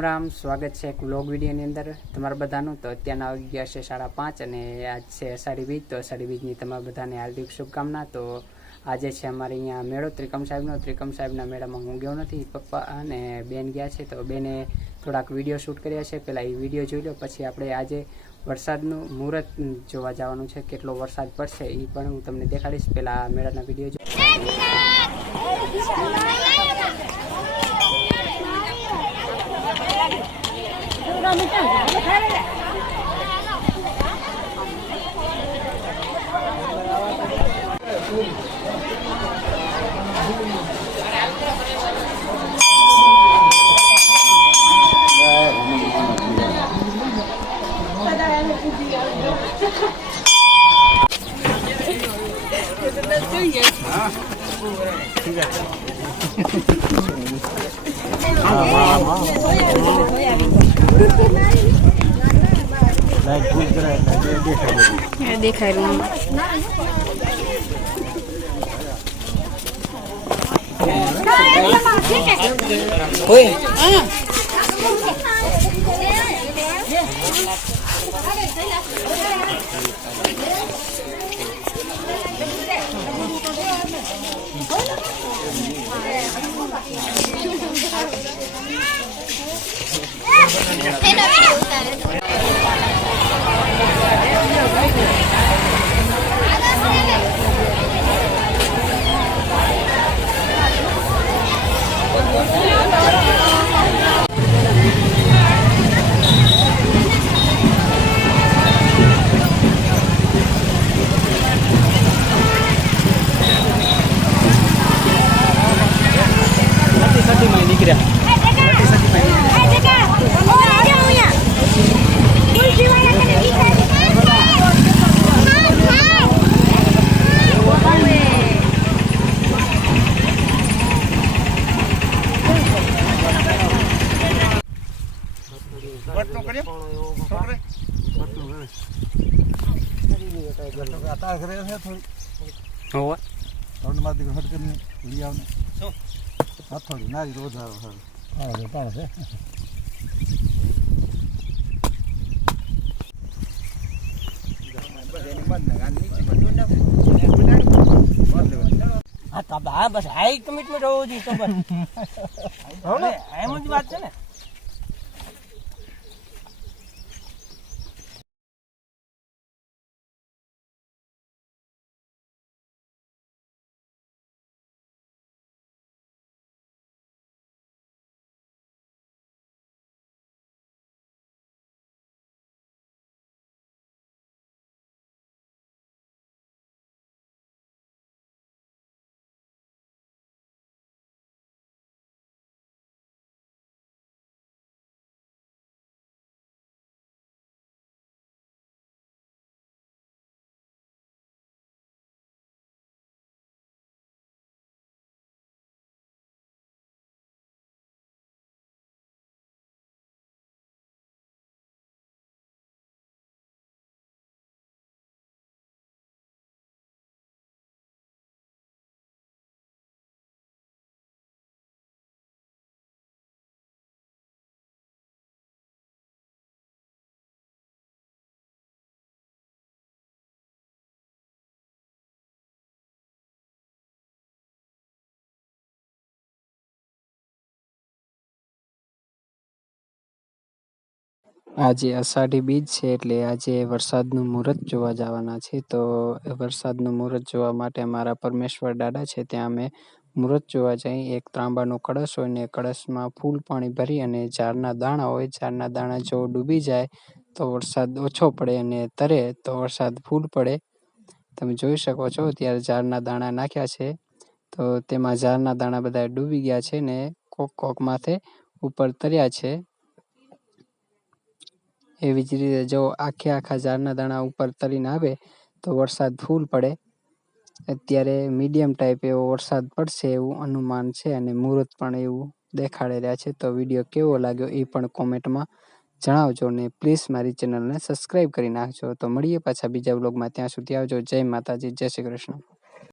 રામ સ્વાગત છે એક વ્લોગ વિડીયોની અંદર તમારા બધાનું। તો અત્યારના વાગી ગયા છે 5:30 અને આજ છે અષાઢી બીજ। તો અષાઢી બીજની તમારા બધાને હાર્દિક શુભકામના। તો આજે છે અમારે અહીંયા મેળો ત્રિકમ સાહેબના મેળામાં હું ગયો નથી, પપ્પા અને બેન ગયા છે। તો બેને થોડાક વિડીયો શૂટ કર્યા છે, પહેલાં એ વિડીયો જોઈ લો, પછી આપણે આજે વરસાદનું મુહૂર્ત જોવા જવાનું છે। કેટલો વરસાદ પડશે એ પણ હું તમને દેખાડીશ। પહેલાં મેળાના વિડીયો દેખાય રહ્યું बस हाई कमिटमेंट हो जी तो बस हो ना एम जी बात है ना। આજે અષાઢી બીજ છે એટલે આજે વરસાદનું મુહૂર્ત જોવા જવાના છે। તો વરસાદનું મુહૂર્ત જોવા માટે અમારા પરમેશ્વર દાદા છે ત્યાં અમે મુહૂર્ત જોવા જઈ। એક ત્રાંબાનો કળશ હોય ને કળશમાં ફૂલ પાણી ભરી અને ઝાડના દાણા હોય, ઝાડના દાણા જો ડૂબી જાય તો વરસાદ ઓછો પડે અને તરે તો વરસાદ ફૂલ પડે। તમે જોઈ શકો છો ત્યારે ઝાડના દાણા નાખ્યા છે તો તેમાં ઝાડના દાણા બધા ડૂબી ગયા છે ને કોક માથે ઉપર તર્યા છે। એવી જ રીતે જો આખા ઝાડના દાણા ઉપર તરીને આવે તો વરસાદ ફૂલ પડે। અત્યારે મીડિયમ ટાઈપ એવો વરસાદ પડશે એવું અનુમાન છે અને મુહૂર્ત પણ એવું દેખાડી રહ્યા છે। તો વિડીયો કેવો લાગ્યો એ પણ કોમેન્ટમાં જણાવજો ને પ્લીઝ મારી ચેનલને સબસ્ક્રાઈબ કરી નાખજો। તો મળીએ પાછા બીજા વ્લોગમાં, ત્યાં સુધી આવજો। જય માતાજી, જય શ્રી કૃષ્ણ।